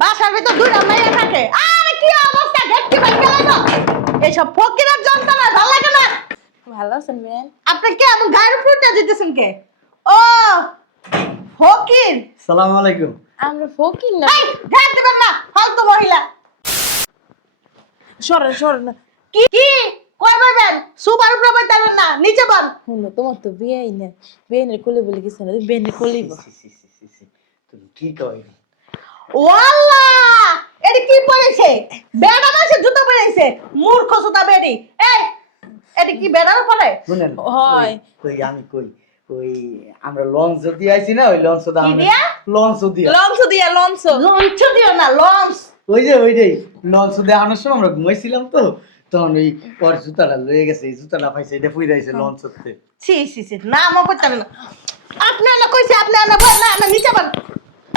বাসার ভিতর দুইটা মেয়ে থাকে। আরে কি অবস্থা, গেট কি ভাই গেল? এইসব ফকিরের যন্ত্রণা ভালো লাগে না। ভালো আছেন বেন? আপনি কি এমন গায়ের উপর উঠে দিতেছেন কে? ও ফকির। সালাম আলাইকুম। আমরা ফকির না। এই গায়ে দিবেন না, ফালতু মহিলা। সরেন সরেন। কি কি কই বলবেন? সুপার উপরে বলতেন না, নিচে বল। শুনো তোমার তো বিয়েই না, বেনের কোলে বলে কিছু না, তুমি বেনের কোলেই বল। তুমি কি কই? ওয়াল্লাহ এডি কি পড়েছে? বেড়া মাসে জুতো পড়েছে, মূর্খ সুতা বেডি। এই এডি কি বেড়ার পড়ে? শুনেন হয়। কই আমি কই ওই আমরা লঞ্চ দিয়ে আইছি না, ওই লঞ্চ দা কি দিয়া? লঞ্চ দিয়া লঞ্চ দিয়া লঞ্চ। লঞ্চ দিও না, লঞ্চ। ওই যে লঞ্চ দিয়ে আনার সময় আমরা ঘুমাইছিলাম তো, তখন ওই পর জুতাটা লয়ে গেছে, এই জুতাটা পাইছে, এটা ফুই রাইছে লঞ্চতে। ছি ছি ছি, নামও করতে না। আপনি না কইছে, আপনি না বল না, না নিচে বল।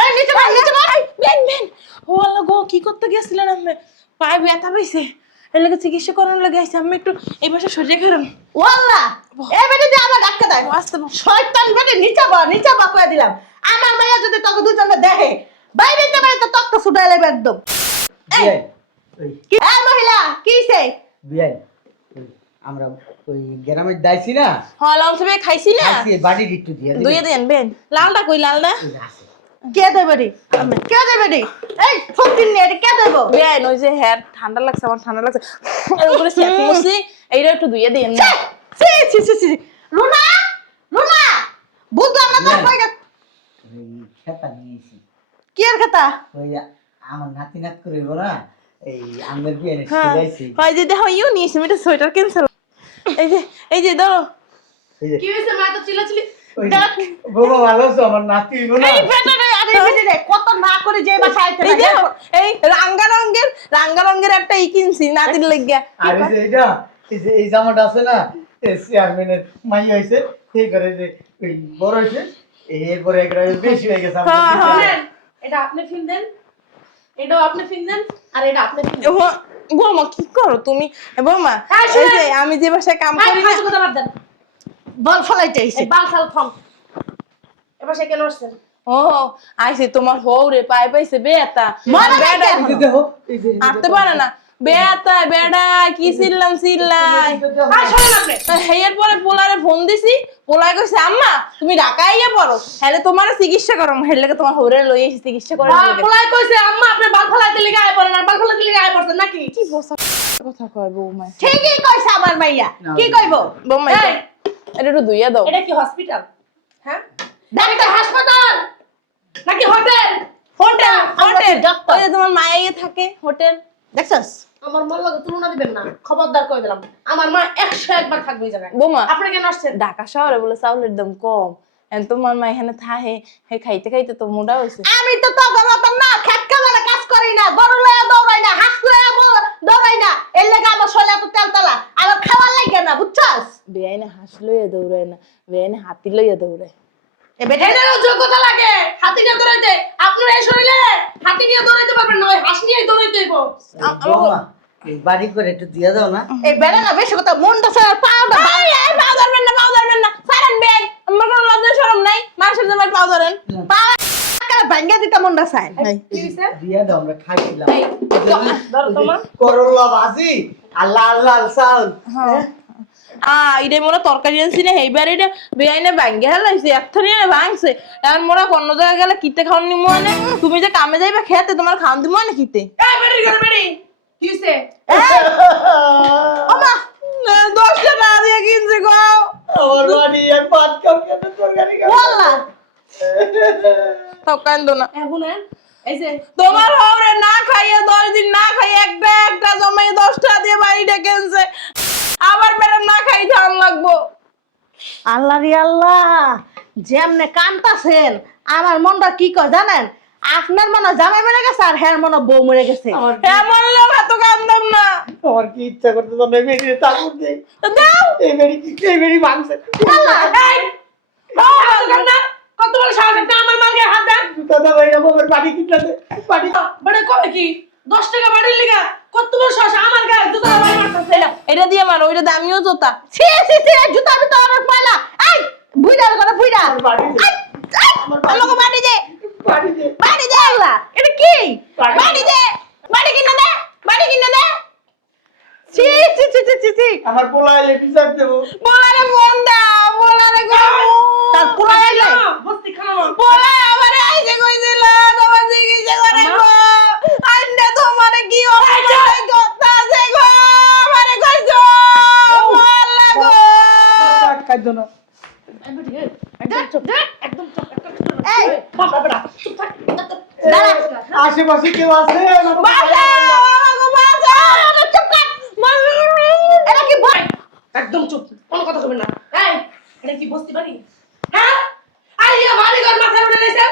এই নিচে বল, নিচে বল। বেন বেন, ও আল্লাহ গো, কি করতে গেছিলেন আপনি? পায়ে ব্যথা পাইছে, এর লাগে চিকিৎসা করানোর লাগে আইছে। আমি একটু এই পাশে সরে গেলাম। ওয়াল্লাহ এই বেডি দিয়ে আমার ধাক্কা দেয়। আস্তে বল। শয়তান বেডি, নিচে বল কইয়া দিলাম। আমার মাইয়া যদি তোকে দুজনে দেখে বাইরে যেতে পারে তো তক্ত ফুটাই লাগবে একদম। বিয়াই ওই কি এই মহিলা কিছে? বিয়াই ওই আমরা ওই গ্রামের দাইছি না, হ্যাঁ লঞ্চ বে খাইছি না। আজকে বাড়ি একটু দিয়ে দিই। দুইয়ে দেন বেন। লালটা কই লালটা? ওই যে আছে। কে দেবে রে? কে দেবে রে? এই ফকির নিয়ে কে দেবো? বেন ওই যে হ্যাঁ ঠান্ডা লাগছে, আমার ঠান্ডা লাগছে। এর উপরে সেট করছি, এইটা একটু ধুইয়ে দেন না। ছি ছি ছি ছি। রুনা রুনা বুঝলাম না তোর কই গেল? ওই খেতা নিয়েছি, কি এর কথা? ওই আমার নাতি নাত করে না, এই আমাদের বিয়ে হ্যাঁ যাইছি। ওই যে দেখো ইউ নিয়েছি, আমি একটা সোয়েটার ক্যান্সেল। এই যে দাও। এই যে কি হইছে মা তো চিল্লাচিল্লি? ওই বাবা ভালো আছো? আমার নাতি হইবো না। এই বেটা রে, আরে বেটা রে, কত না করে যে বাসা আইতে এই না। দেখো এই রাঙ্গা রঙের একটা ই কিনছি নাতির লাগিয়া। আর এই যে এইটা, এই জামাটা আছে না, এই চেয়ারম্যানের মাই হইছে, সেই করে যে ওই বড় হইছে, এরপরে একটা বেশি হয়ে গেছে আমার হ্যাঁ, পিছনে। হ্যাঁ। এটা আপনি ফিল দেন, এটাও আপনি ফিল দেন, আর এটা আপনি ফিল দেন। বৌমা কি করো তুমি? বৌমা হ্যাঁ, এই শুনেন। যে আমি যে বাসায় কাম হাই করি না, ফালতু কথা বাদ দেন। বল ফলাইতে আইছে। এই বালসাল থম। এবার সে কেন আসছেন? ও আইছে তোমার হৌরে পাই পাইছে বেটা মনে নাই বেটা কেন? এই যে দেখো, এই যে আটতে পারে না বেটা বেটা কি চিল্লাই আর শোনেন আপনি। হেয়ার পরে পোলারে ফোন দিছি, পোলায় কইছে আম্মা তুমি ঢাকায় গিয়ে পড়ো, হেলে তোমার চিকিৎসা করো, হেলে তোমার হৌরে লই এসে চিকিৎসা করে পোলাই কইছে আম্মা আপনি বাল ফলাইতে লিগে আয় পড়েন, আর বাল ফলাইতে লিগে আয় পড়ছেন নাকি? কি বসা কথা কয় বৌমা। ঠিকই কইছে আমার মাইয়া। কি কইবো? বৌমা এই, এটা একটু ধুইয়া দাও। এটা কি হসপিটাল? হ্যাঁ? ডাক্তার হাসপাতাল নাকি হোটেল? হোটেল হোটেল ওই ডক্টর যে তোমার মায়ে থাকে হোটেল। দেখছস? আমার মার লগে তুলনা দিবেন না, খবরদার কই দিলাম। আমার মা 101 বার থাকবে এই জায়গায়। বৌমা আপনি কেন আসছেন? ঢাকা শহরে বলে চাউলের দাম কম, এখন তোমার মা এখানে থাহে, হে খাইতে খাইতে তো মোটা হয়েছে। আমি তো তোর মতন না, খেটকা মানে কাজ করি না, গরু লয়া দৌড়াই না, হাঁস লয়া দৌড়াই না। এর লেগে আমার শরীরে এত তেলতেলা, আমার খাওয়ার লাগে না, বুঝছস? বেআইনে হাঁস লইয়া দৌড়ায় না, বেআইনে হাতি লইয়া দৌড়ায়। এ বেটা এটারও যোগ্যতা লাগে হাতি নিয়ে দৌড়াইতে। আপনার এই শরীরে হাতি নিয়ে দৌড়াইতে পারবেন না, ওই হাঁস নিয়েই দৌড়াইতে হইব। বৌমা, এই বাড়ি করে একটু দিয়ে দাও না। এই বেটা না বেশি কথা, মনটা ছাড়া পাওটা এই এই পাও ধরবেন না, পাও ধরবেন না, ছাড়েন বেন, আমার কোনো লজ্জা শরম নাই, মানুষের জামাই পাও ধরেন। ভাঙ্গা দিতে মনটা চায়। কি হইছে? দিয়ে দাও, আমরা খাইছিলাম। এই, ধরো তোমার। করলা ভাজি আর লাল লাল চাউল। হ্যাঁ এটা মোরা তরকারি আনছি না, এইবার এটা বেআইনে ভাঙ্গে হেলাইছে, একথরে ভাঙছে। এখন মোরা অন্য জায়গায় গেলে কিতে খাওয়ান নিমু আনে, তুমি যে কামে যাইবা খেতে, তোমার খাওয়ান দিমু আনে কিতে। এই বেরি করে বেরি। কি হইছে? ওমা 10 টাকা দিয়ে কিনছি গো। আমার বাড়ি এক ভাত খাও কেন তরকারি খাও? ওয়াল্লাহ তাও কান্দো না। এখন এই যে তোমার হরে না খাইয়ে 10 দিন না খাইয়ে একটা জমাই 10 টাকা দিয়ে বাড়িটা কিনছে, আবার ম্যাডাম না খাই ধান লাগবো। আল্লাহ রে আল্লাহ, যেমনে কান্তাছেন আমার মনটা কি কয় জানেন? আপনার মনে জামাই মরে গেছে আর হ্যার মনে বউ মরে গেছে। এমন লোক এত কান্দাম না। আমার কি ইচ্ছা করতে তো নেমে গিয়ে তাকুর দেই। দাও এই বেরি ভাঙছে। এই দোকানদার কত বড় সাহস আপনি আমার মালকে হাত দেন? দাদা ভাই আমার বাড়ি কিনতে বাড়ি বড় কয় কি 10 টাকা বাড়ির লিগা কত বড় সাহস আমার গায়ে জুতা বাড়ি মারতেছে। এটা দিয়ে মারো, ওইটা দামিও জোতা। ছি ছি ছি, জুতা আমি তো অনেক পয়লা। এই বুইড়ার করে বুইড়া। বাড়ি আমাকে বাড়ি দে, বাড়ি দে। বাড়ি দে। আল্লাহ এটা কি? বাড়ি দে, বাড়ি কিনে দে, বাড়ি কিনে দে। ছি ছি ছি ছি ছি ছি আমার পোলা এলে বিচার দেবো। বলারে ফোন দাও, বলারে গো। তার পোলা আইলে বস্তি খাওয়া বলা আমারে আইছে কইছিল তোমার চিকিৎসা করাইবো। আন্ডা তোমারে কি অবস্থা কথা আছে গো, আমারে কইছো বলা গো। কাঁদো না। একদম চুপ একদম চুপ এই বাবা বেটা চুপ থাক দাঁড়া আশেপাশে কেউ আছে? বাসা আমাকে বাসা, চুপ কর। এটা কি ভয় একদম চুপ কোনো কথা কইবেন না এই এটা কি বস্তি বাড়ি হ্যাঁ আইয়া বাড়ি ঘর মাথায় উঠে গেছে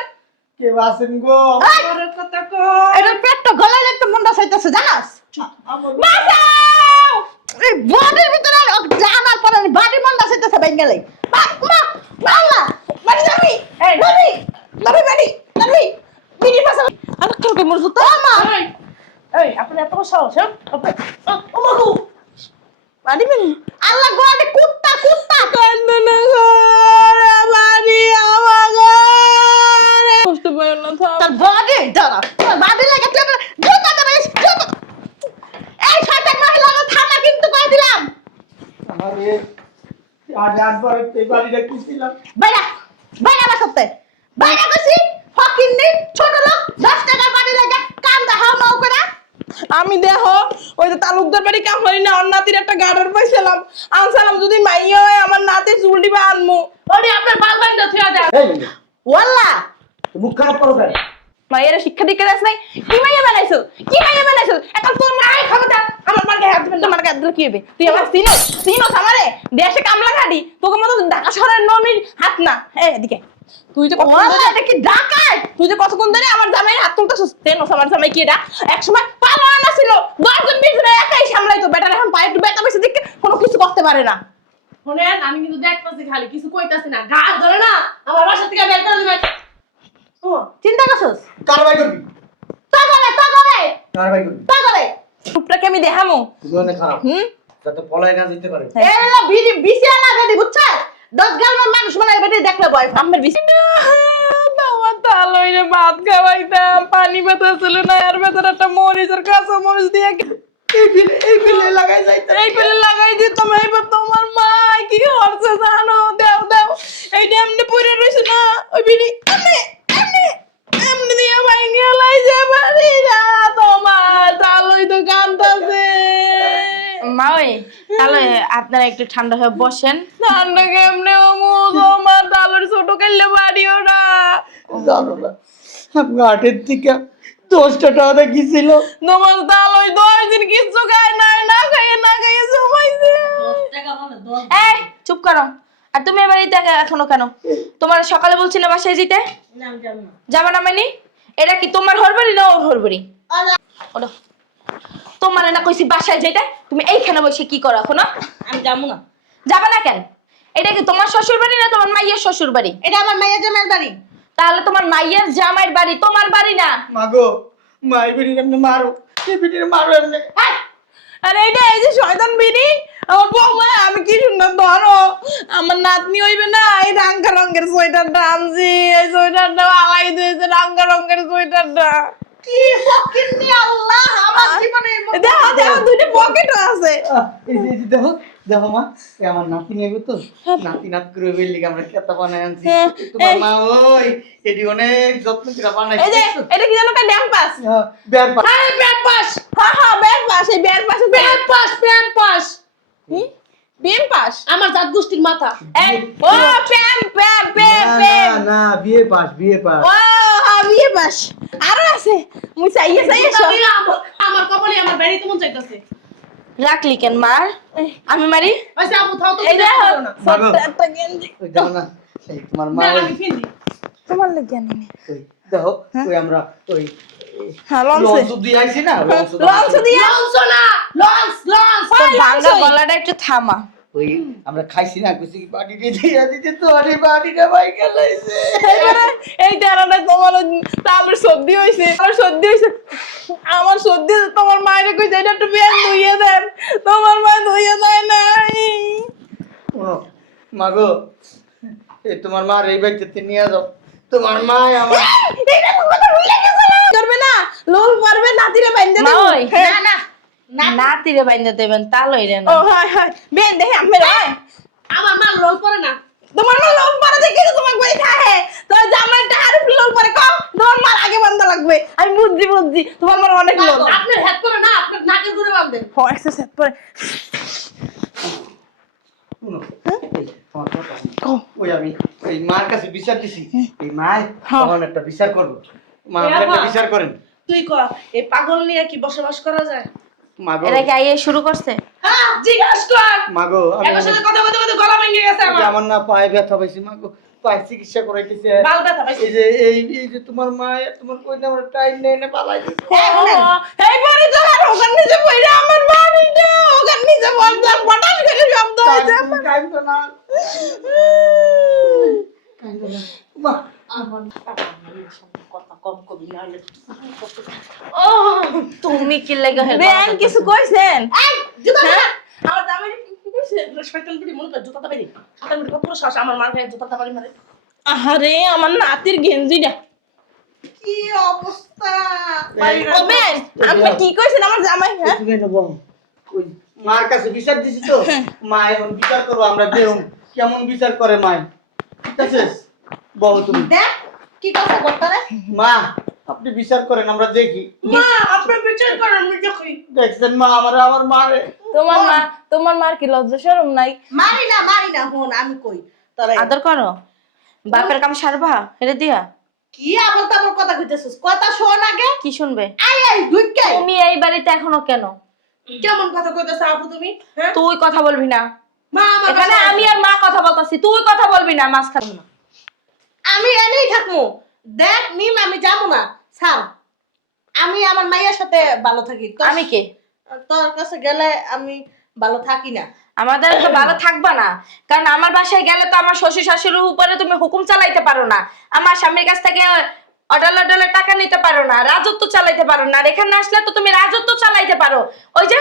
কেউ আছেন গো? আরে কথা কো এটা পেটটা গলায় একটু মুন্ডা চাইতেছে জানাস বাঁচাও! এই বডির ভিতরে জানার পরে বাড়ি মুন্ডা চাইতেছে বাইন গেলে বাংলা বাড়ি যাবি? এই যাবি? যাবি বাড়ি? যাবি? বিড়ি পাশা আর কালকে মরছো তো মা। এই এই আপনি এত সাহস হ্যাঁ ও মাগু বাড়ি মেনি আল্লাহ গোয়ালে কুত্তা কুত্তা কান্দনা করে বাড়ি আমাগো কষ্ট পায় না থাম। তোর বডি দাঁড়া তোর বডি লাগে তুই জুতা দেবে এই শয়তান মহিলা থানা কিন্তু কই দিলাম আরে আজ একবার এই বাড়িটা কি ছিলাম? বাইরা বাইরা বাসতে বাইরা গেছি ফকিন নি ছোট লোক 10 টাকার বাড়ি লাগে কান্দা হাও মাও করে আমি দেখো ওই যে তালুকদার বাড়ি কামড়ি না ওর নাতির একটা গার্ডার পাইছিলাম আনসালাম যদি মাইয়া হয় আমার নাতির চুল দিবা আনমু ওরে আপনার বাল বাইন্দা থিয়া দেন এই ওয়াল্লাহ মুখ খারাপ করো কেন? মাইয়ের শিক্ষা দীক্ষা দেস নাই কি মাইয়া বানাইছো কি মাইয়া বানাইছো এখন তোর মাই খবরদার আমার মার গায়ে হাত দিবেন তোমার গায়ে হাত দিলে কি হবে তুই আমার চিনোস আমারে দেশে কামলা খাটি তোকে মতো ঢাকা শহরের ননির হাত না এই এদিকে তুই যে কতক্ষণ ওয়াল্লাহ ধরে এটা কি ডাকাত তুই যে কতক্ষণ ধরে আমার জামাইয়ের হাত তুলতেছিস তেনস আমার জামাই কি এটা একসময় পালানো না ছিল 10 জন 20 জন একাই সামলাইতো বেটার এখন পায়ে একটু ব্যথা বেশি দিকে কোনো কিছু করতে পারে না শুনেন আমি কিন্তু দেখতাছি খালি কিছু কইতাছি না গা ধরে না আমার বাসা থেকে বের করে দিবেন ও চিন্তা করছস কারবাই করবি? তা করে কারবাই করবি? তা করে টুকটাকে আমি দেখামু তুমি অনেক খারাপ। যাতে পলাই না যেতে পারে। এলা বিড়ি বিসিয়া না বেদি বুঝছস 10 গাল মানুষ মানে বেদি দেখলে ভয় আম্মের বিছি আমার তালই রে ভাত খাওয়াইতাম পানি বেতা ছিল না আর ভেতরে একটা মরিচের কাঁচা মরিচ দিয়ে এই বিলে লাগাই যাইতে। এই পেলে লাগাই দিতাম এইবার তোমার মা কি হচ্ছে জানো দেও দেও এইটা এমনি পড়ে রইছে না ওই বিড়ি এমনি এমনি এমনি দিয়ে ভাঙিয়ে লাইছে বাড়ি না তোমার তালই তো কান্দাছে মা ওই তাহলে আপনারা একটু ঠান্ডা হয়ে বসেন ঠান্ডা কেমনে মু তোমার তালর ছোট কাইলে বাড়িও না জানো না আমি আটের থেকে 10টা টাকা গিয়েছিল। তোমার তালই 10 দিন কিচ্ছু খায় নাই না খাইয়ে জমাইছে 10 টাকা মানে 10 এই চুপ করো আর তুমি এবার এই টাকা এখনো কেন তোমার সকালে বলছি না বাসায় যেতে নাম জানো না যাবা না মানে এটা কি তোমার হরবাড়ি না ওর হরবাড়ি ওটা তোমার না কইছি বাসায় যেতে তুমি এইখানে বসে কি করো এখনো আমি যাবো না যাবা না কেন এটা কি তোমার শ্বশুর বাড়ি না তোমার মাইয়ের শ্বশুর বাড়ি এটা আমার মায়ের জামাইয়ের বাড়ি তাহলে তোমার মাইয়ের জামাইয়ের বাড়ি তোমার বাড়ি না মাগো মাই বিড়ি এমনি মারো। এই বিড়ি মারো এমনি। আরে এইটা এই যে শয়তান বিড়ি আমার বৌমা আমি কি সুন্দর ধরো আমার নাতনি হইবে না এই রাঙ্গা রঙের সোয়েটারটা আনছি এই সোয়েটারটা আলাই দিয়েছে রাঙ্গা রঙের সোয়েটারটা কি ফকিন নি আল্লাহ আমার জীবনে দেখো দেখো দুইটা পকেটও আছে এই যে দেখো দেখো মা এ আমার নাতি নেবে তো নাতি নাত করে বেলি আমরা খেতা বানাই আনছি। হ্যাঁ, তোমার এই। মা ওই এডি অনেক যত্ন করে বানাই। এই যে এটা কি জানো কা ড্যাম পাস বের পা আরে ব্যাট পাস হ্যাঁ হ্যাঁ ব্যাট পাস এই bat pass pan pass BM pass আমার জাত গোষ্ঠীর মাথা এই ও প্যাম প্যাম প্যাম না প্যাম না বিয়ে পাস বিয়ে পাস। ও হ্যাঁ বিএম পাস আরো আছে মুই চাইয়ে চাইয়ে সব আমার কপালে আমার বেরিতে মন চাইতাছে রাখলি কেন মার আমি মারি আচ্ছা আপু থাও তো এই দেখো মাগো। ছোট্ট একটা গেঞ্জি ওই দেখো না এই তোমার মা না ওই আমি ফিন্দি তোমার লাগে আনি ওই দেখো ওই আমরা ওই হ্যাঁ লঞ্চে লঞ্চ দিয়ে আইছি না লঞ্চ দিয়া লঞ্চ না লঞ্চ তোর ভাঙা গলাটা একটু থামা ওই আমরা খাইছি না কিছু কি বাড়ি দিয়ে দিতে তো আরে বাড়িটা ভাই গেলাইছে। এবারে এই টানাটা তোমার তামের সর্দি হইছে আমার সর্দি হইছে আমার সর্দি হইছে, তোমার মায়ের কই যাই একটু বিয়ান ধুইয়ে দেন তোমার মা ধুইয়ে দেয় না ও মাগো এই তোমার মা এই বাড়িতে নিয়ে যাও তোমার মা আমার এটা কথা ভুলে গেছিলাম করবে না লোল পারবে নাতিরে বাইন্দা মা দেব ওই না না নাতিরে বাইন্দা দেবেন তা লইরে ও না হয় হয় বেন দেখে আমি রে আমার মা লোল করে না। তোমার মা লোল পারে দেখে তো তোমাকে বই খায় তো জামাইটা আর লোল পারে কম তোমার মার আগে বান্ধা লাগবে আমি বুঝছি তোমার মার অনেক লোল আপনার হেড করে না, আপনার নাকের দূরে বাঁধেন। ও এক্সারসাইজ করে শুনো, এই, আমার কথা শোনো। ওই আমি এই মার কাছে বিচার দিছি, এই মায় তখন একটা বিচার করবো। মা আপনি একটা বিচার করেন। তুই ক, এই পাগল নিয়ে কি বসবাস করা যায়? মাগো, এরা কি আইয়ে শুরু করছে? হ্যাঁ, জিজ্ঞাস কর। মাগো, আমি এর সাথে কথা বলতে বলতে গলা ভেঙে গেছে আমার। আমার না পায়ে ব্যথা পাইছি মাগো, পায়ে চিকিৎসা করাইতেছে। বাল ব্যথা পাইছে। এই যে তোমার মা তোমার কই না আমার টাইম নেই না পালাই দিছে। এই পরে তো আর ওখান নিচে পড়ে আমার বাড়িটা ওখান নিচে বলতে পটাশ করে শব্দ হয়েছে কাইন্দো না, কাইন্দো না। মা, কথা কম কবি না হলে। ও তুমি কি লাগা হে বেন কিছু কইছেন এই, জুতা না। আমার দামে কি কইছে? শয়তান বুড়ি মনে কর জুতাটা বাইরে। শয়তান বুড়ি কত বড় সাহস আমার মার গায়ে জুতাটা বাড়ি মারে। আরে আমার নাতির গেঞ্জিটা কি অবস্থা ও বেন আমি কি কইছেন আমার জামাই হ্যাঁ তুমি না বল। ওই মার কাছে বিচার দিছি তো, মা এখন বিচার করবো আমরা দেহম কেমন বিচার করে মা। ঠিক আছে বল তুমি। দেখ কি কথা করতে রে মা আপনি বিচার করেন আমরা দেখি। মা, আপনি বিচার করেন, আমি দেখি। দেখছেন মা আমার মারে। তোমার মার কি লজ্জা শরম নাই মারি না হন আমি কই তোরা আদর করো বাপের কাম সারবা হেরে দিয়া কি আবল তাবল কথা কইতেছিস কথা শোন আগে কি শুনবে? আই ঢুকাই তুমি এই বাড়িতে এখনো কেন? কেমন কথা কইতেছ আপু তুমি? হ্যাঁ? তুই কথা বলবি না। মা, আমার এখানে বাসায় আমি আর মা কথা বলতাছি, তুই কথা বলবি না মাঝখানে। আমি এনেই থাকবো দেখ মিম আমি যাবো না স্যার আমি আমার মাইয়ার সাথে ভালো থাকি আমি কে? তোর কাছে গেলে আমি ভালো থাকি না আমাদের তো ভালো থাকবা না, কারণ আমার বাসায় গেলে তো আমার শ্বশুর শাশুড়ির উপরে তুমি হুকুম চালাইতে পারো না, আমার স্বামীর কাছ থেকে অডালে টাকা নিতে পারো না, রাজত্ব চালাইতে পারো না। আর এখানে আসলে তো তুমি রাজত্ব চালাইতে পারো। ওই যে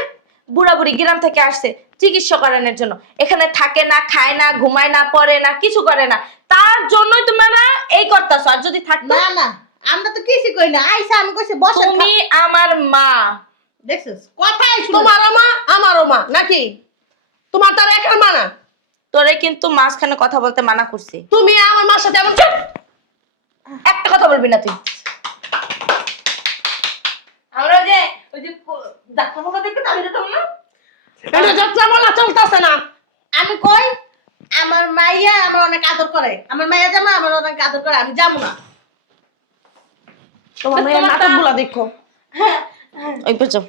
বুড়া বুড়ি গ্রাম থেকে আসছে চিকিৎসা করানোর জন্য, এখানে থাকে না, খায় না, ঘুমায় না, পড়ে না, কিছু করে না, তার জন্যই তোমরা এই করতেছো। আর যদি থাকতো না না আমরা তো কিছু কই না আইসা আমি কইছি বসে তুমি আমার মা, দেখছিস কথাই শুনো তোমারও মা, আমারও মা, নাকি? তোমার তার একার মা না? তোরে কিন্তু মাঝখানে কথা বলতে মানা করছি। তুমি আমার মার সাথে এমন চুপ! একটা কথা বলবি না তুই। আমরা ওই যে ডাক্তার বলা দেখতে আমি যেতাম না? এটা যাত্রা বলা চলতেছে না। আমি কই আমার মাইয়া আমার অনেক আদর করে আমার মাইয়া জামা আমার অনেক আদর করে আমি যাবো না তোমার মেয়ের নাটকগুলো দেখো। ওই পাশে যাও,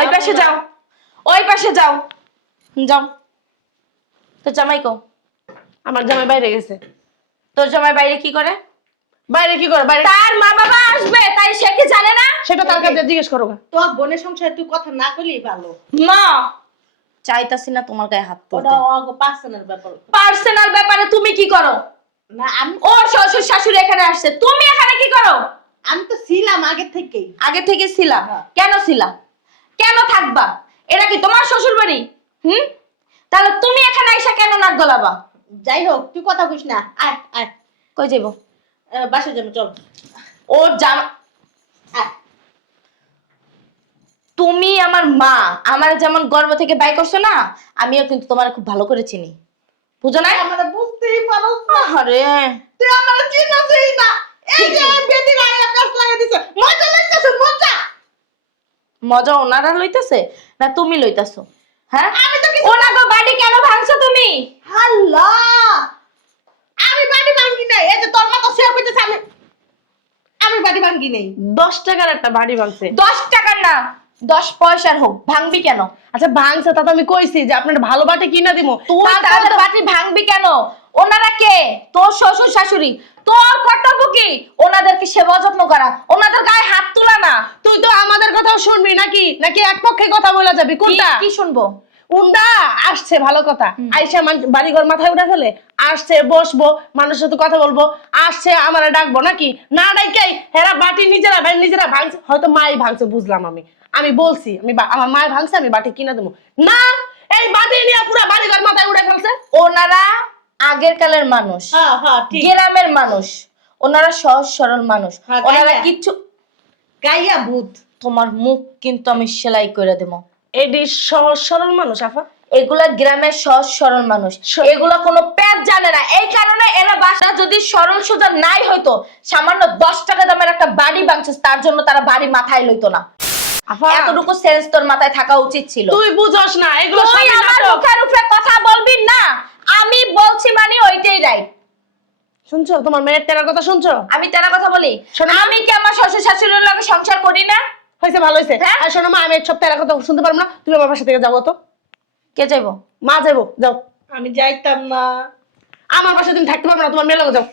ওই পাশে যাও, ওই পাশে যাও, যাও। তোর জামাই কো? আমার জামাই বাইরে গেছে। তোর জামাই বাইরে কি করে? বাইরে কি করে? বাইরে তার মা বাবা আসবে, তাই সে কি জানে না? সেটা তার কাছে জিজ্ঞেস করো গা। তোর বোনের সংসারে তুই কথা না কইলেই ভালো মা চাইতাছি না তোমার গায়ে হাত ওটা তুলতে। পার্সোনাল ব্যাপার পার্সোনাল ব্যাপারে তুমি কি করো? না আমি ওর শ্বশুর শাশুড়ি এখানে আসছে, তুমি এখানে কি করো? আমি তো ছিলাম আগে থেকেই আগে থেকে ছিলা? কেন ছিলা? কেন থাকবা? এটা কি তোমার শ্বশুর বাড়ি? তাহলে তুমি এখানে আইসা কেন নাক গলাবা? যাই হোক তুই কথা কইস না আয় আয় কই যাইবো? বাসা যাবো চল ওর জামা, আয় তুমি আমার মা, আমার যেমন গর্ভ থেকে বাই করছো না, আমিও কিন্তু তোমার খুব ভালো করে চিনি, বুঝো না? আমরা বুঝতেই পারো আরে তুই আমার চিনছিস না এই যে বেদি রাইয়া কাজ লাগা দিছে মজা লাগতেছে মজা মজা ওনারা লইতেছে না তুমি লইতেছো? হ্যাঁ আমি তো কিছু ওনাগো বাড়ি কেন ভাঙছো তুমি? আল্লাহ আমি বাড়ি ভাঙ্গি নাই এই যে তোর মতো শেয়ার করতেছ আমি বাড়ি ভাঙ্গি নাই 10 টাকার একটা বাড়ি ভাঙছে। 10 টাকার না 10 পয়সার হোক, ভাঙবি কেন? আচ্ছা ভাঙছে তা তো আমি কইছি যে আপনার ভালো বাটি কিনা দিমু। তুই তারপরে তাদের তো- বাড়ি ভাঙবি কেন? ওনারা কে? তোর শ্বশুর শাশুড়ি। তোর কর্তব্য কি? ওনাদেরকে সেবা যত্ন করা, ওনাদের গায়ে হাত তোলা না। তুই তো আমাদের কথাও শুনবি নাকি নাকি এক পক্ষে কথা বলা যাবে কোনটা? কি শুনবো? উন্ডা আসছে ভালো কথা, আইসা বাড়িঘর মাথায় উঠে ফেলে আসছে, বসবো মানুষের সাথে কথা বলবো, আসছে আমারে ডাকবো নাকি? না ডাকাই হেরা বাটি নিজেরা ভাঙছে, হয়তো মাই ভাঙছে বুঝলাম। আমি বলছি আমার মায়ের ভাঙছে আমি বাটি কিনা দেবো না, এই বাটি নিয়ে পুরো বাড়িঘর মাথায় উঠে ফেলছে। ওনারা আগের কালের মানুষ, হ্যাঁ হ্যাঁ ঠিক গ্রামের মানুষ, ওনারা সহজ সরল মানুষ, হ্যাঁ, ওনারা গাইয়া। কিচ্ছু। গাইয়া ভূত। তোমার মুখ কিন্তু আমি সেলাই করে দেবো। এডি সহজ সরল মানুষ আফা। এগুলা গ্রামের সহজ সরল মানুষ, এগুলা কোনো পেট জানে না। এই কারণে এরা বাসা যদি সরল সোজা নাই হয়তো, সামান্য 10 টাকা দামের একটা বাড়ি ভাঙছিস, তার জন্য তারা বাড়ি মাথায় লইতো না। আফা এতটুকু সেন্স তোর মাথায় থাকা উচিত ছিল। তুই বুঝস না এগুলো তুই সবই আমার নাটক। মুখের উপরে কথা বলবি না, আমি বলছি মানে ওইটাই রাইট। শুনছো তোমার মেয়ের তেরার কথা শুনছো? আমি তেরা কথা বলি? শোনো মা। আমি কি আমার শ্বশুর শাশুড়ির লগে সংসার করি না? হয়েছে ভালো হয়েছে। হ্যাঁ? আর শোনো মা, আমি সব তেরার কথা শুনতে পারবো না, তুমি আমার বাসা থেকে যাবো তো। কে যাইবো? মা যাবো, যাও। আমি যাইতাম না। আমার বাসায় তুমি থাকতে পারবে না, তোমার মেয়ে লগে যাও।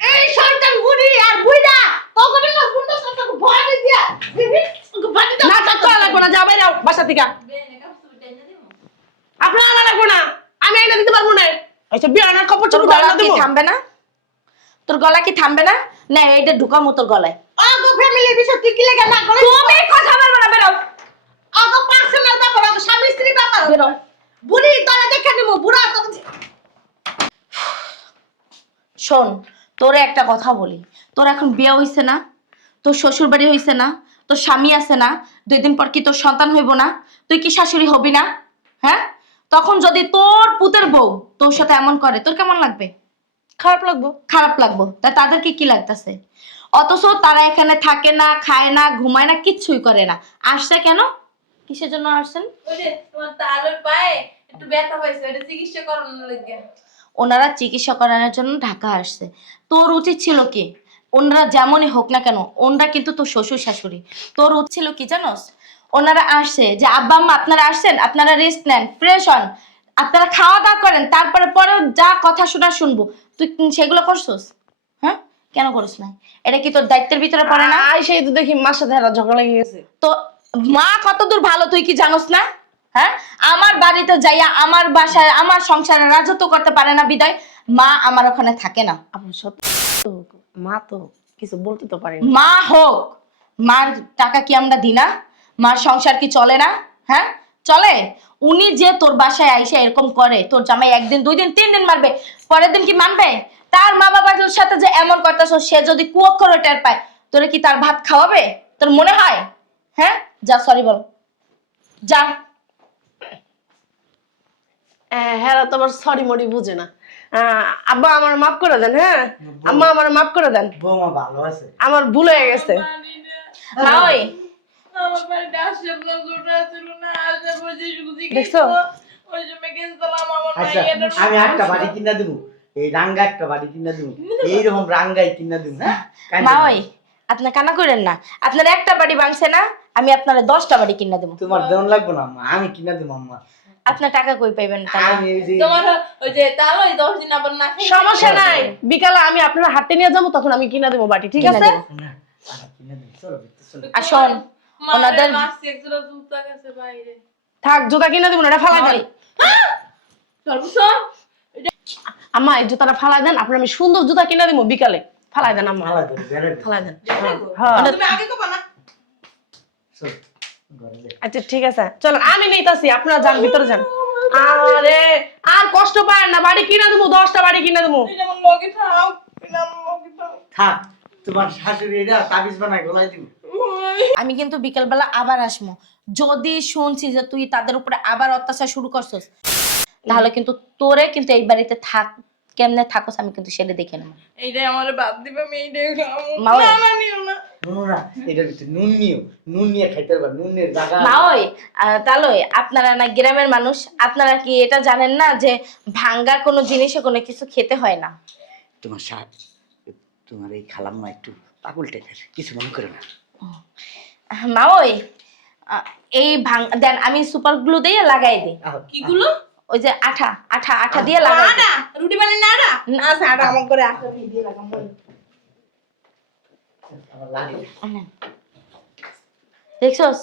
এই শয়তান বুড়ি আর বুইড়া তোকে না সুন্দর কথা ভয় দিয়া দিবি বাড়ি দাও। না থাকতে লাগবো না, যাও বাইরে বাসা থেকে। আপনার আনা লাগবো না, আমি এনে দিতে পারবো না। আচ্ছা বিয়ে আনার খবর তোর চলুন, গলা আনা কি দেবো। থামবে না? তোর গলা কি থামবে না? না এইটা ঢুকামো তোর গলায়। আগো ফ্যামিলির বিষয় তুই কি লাগা না করে তুমি কথা বলবে না, বেরো আগো পার্সোনাল ব্যাপার আগো স্বামী স্ত্রী ব্যাপার বেরো। বুড়ি তোরা দেখে নিমু বুড়া তো শোন, তোরে একটা কথা বলি, তোর এখন বিয়ে হইছে না, তোর শ্বশুর বাড়ি হইছে না, তোর স্বামী আছে না, 2 দিন পর কি তোর সন্তান হইব না? তুই কি শাশুড়ি হবি না? হ্যাঁ, তখন যদি তোর পুতের বউ তোর সাথে এমন করে, তোর কেমন লাগবে? খারাপ লাগবো। খারাপ লাগবো। তা তাদেরকে কি লাগতেছে? অথচ তারা এখানে থাকে না, খায় না, ঘুমায় না, কিচ্ছুই করে না। আসছে কেন? কিসের জন্য আসছেন? ওই যে তোমার তালের পায়ে একটু ব্যথা হয়েছে, এটা চিকিৎসা করানোর লাগে। ওনারা চিকিৎসা করানোর জন্য ঢাকা আসছে। তোর উচিত ছিল কি, ওনারা যেমনই হোক না কেন, ওনারা কিন্তু তোর শ্বশুর শাশুড়ি, তোর উচিত ছিল কি জানোস? ওনারা আসছে যে আব্বা আম্মা আপনারা আসছেন, আপনারা রেস্ট নেন, ফ্রেশ হন, আপনারা খাওয়া দাওয়া করেন, তারপরে পরেও যা কথা শোনা শুনবো। তুই সেগুলো করছোস? হ্যাঁ, কেন করিস না? এটা কি তোর দায়িত্বের ভিতরে পড়ে না? সেই তো দেখি মার সাথে এরা ঝগড়া লেগে গেছে। তো মা কতদূর ভালো তুই কি জানোস না? হ্যাঁ, আমার বাড়িতে যাইয়া আমার বাসায় আমার সংসারে রাজত্ব করতে পারে না বিদায় মা আমার ওখানে থাকে না। আপনার সত্যি তো, মা তো কিছু বলতে তো পারি না। মা হোক, মার টাকা কি আমরা দিই না? মার সংসার কি চলে না? হ্যাঁ চলে। উনি যে তোর বাসায় আইসা এরকম করে, তোর জামাই 1 দিন 2 দিন 3 দিন মারবে, পরের দিন কি মানবে? তার মা বাবার সাথে যে এমন করতেছ, সে যদি কুয়ক্ষরে টের পায়, তোরে কি তার ভাত খাওয়াবে? তোর মনে হয়? হ্যাঁ, যা সরি বল, যা। হ্যাঁ তোমার সরি মরি বুঝে না। আব্বা আমার মাফ করে দেন। হ্যাঁ আম্মা আমার মাফ করে দেন, বৌমা ভালো আছে। আমার ভুল হয়ে গেছে। না ওই আমার বাড়িতে আসছে আপনার জোটা ছিল না, আসছে বসে সুজি দেখছো? ওই জন্য গেছিলাম আমার আচ্ছা আমি একটা বাড়ি কিনা দেবো, এই রাঙ্গা একটা বাড়ি কিনা দেবো, এইরকম রাঙ্গাই কিনা দেবো। হ্যাঁ মা ওই আপনি কানা করেন না, আপনার একটা বাড়ি ভাঙছে না, আমি আপনার 10টা বাড়ি কিনা দেবো। তোমার দেন লাগবো না আম্মা, আমি কিনা দেবো আম্মা। আপনার টাকা কই পাইবেন তাহলে? আমি ওই যে তোমার ওই যে তাল ওই 10 দিন আবার না খেয়ে সমস্যা নাই, বিকালে আমি আপনার হাতে নিয়ে যাবো, তখন আমি কিনা দেবো বাটি, ঠিক কিনা আছে? দেবো। না, আমি কিনা দেবো, চলো ভিতরে চলো। আর শোন, ওনাদের ওনাদের মাসি একজোড়া জুতা গেছে বাইরে। থাক, জুতা কিনা দেবো না, এটা ফালাই দেন। সর্বসর আম্মা এই জুতাটা ফালাই দেন, আপনার আমি সুন্দর জুতা কিনা দেবো বিকালে। ফালাই দেন আম্মা, মালা ধরে বেরোবে। ফালাই দেন। হ্যাঁ হ্যাঁ তুমি আগে কবা না। চল, ঘরে যাই। আচ্ছা ঠিক আছে, চলেন আমি নিতেছি, আপনারা যান ভিতরে যান। আরে আর কষ্ট পায় না, বাড়ি কিনা দেবো, 10টা বাড়ি কিনা দেবো। এটা আমার লগে থাও, এটা আমার লগে থাও। থাক, তোমার শাশুড়ি এটা তাবিজ বানায় গলায় দিব। আমি কিন্তু বিকেলবেলা আবার আসবো। যদি শুনছি যে তুই তাদের উপরে আবার অত্যাচার শুরু করছিস, তাহলে কিন্তু তোরে কিন্তু এই বাড়িতে থাক, কেমনে থাকস আমি কিন্তু সেটা দেখে নেব। এইটাই আমার বাদ দিবে, আমি এইটাই খাবো। মা ওই। না না নিও না। নুন না, এটার ভিতরে নুন নিও, নুন নিয়ে খাইতে পারবা, নুনের জায়গা। না ওই তাহলে আপনারা না গ্রামের মানুষ, আপনারা কি এটা জানেন না যে ভাঙ্গা কোনো জিনিসে কোনো কিছু খেতে হয় না? তোমার তোমার এই খালাম্মা একটু পাগল টাইপের, কিছু মনে করে না। মা ওই এই দেন, আমি সুপার গ্লু দিয়ে লাগাই দিই। আহ, কিগুলো? ওই যে আঠা আঠা আঠা দিয়ে লাগাই দিই। আটা রুটি বানাই না আটা? আচ্ছা এটা আমার করে আটা দিয়ে লাগাম। আমার লাগে। দেখছস?